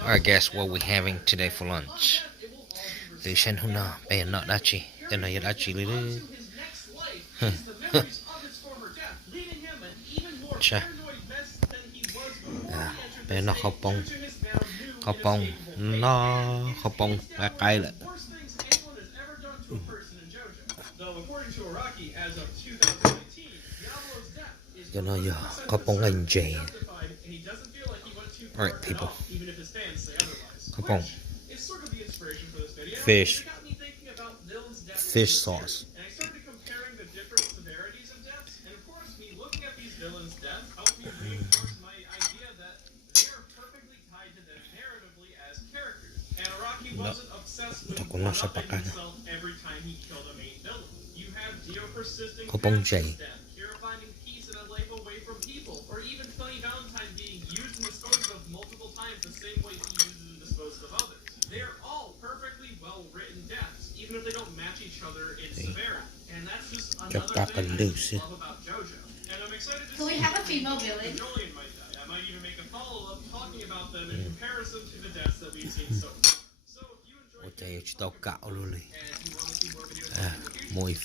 Alright, guess what we're having today for lunch? Từ sen huna, bay not dachi, then I dachi little. Cha, bay nó khâu bông, nó khâu bông, cái lại. Cho nó giờ khâu bông lên Jane. Alright, people. Khâu bông. Fish sauce. No, tako na sa pakan. Kopong J. Chop and loose. So we have a female village. Ôi trời, tao cạo luôn này. Mùi.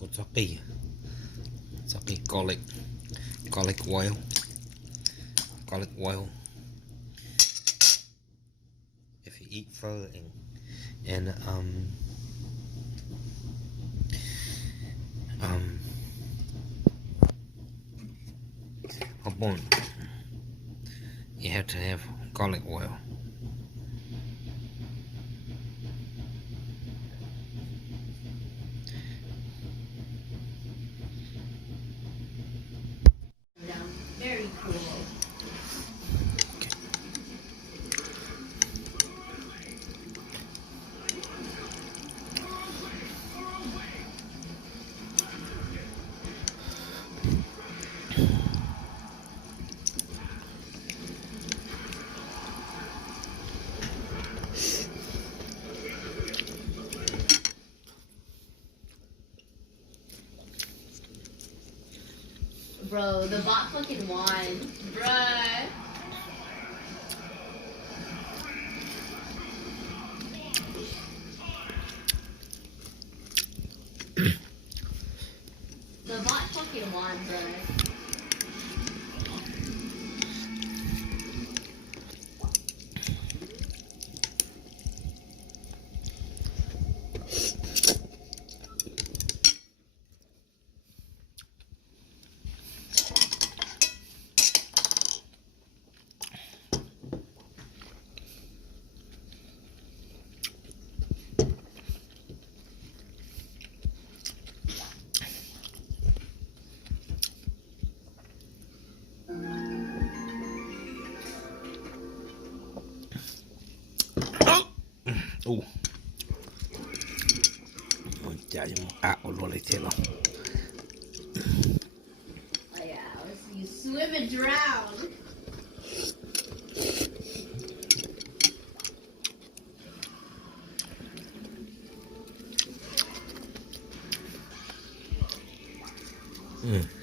Con sake garlic oil. If you eat pho and bone, you have to have garlic oil. Very cool. Bro, the bot fucking won. Bruh. The bot fucking won, bruh. Ôi trời, luôn lấy thế nào. Oh yeah, you swim and drown. Mm.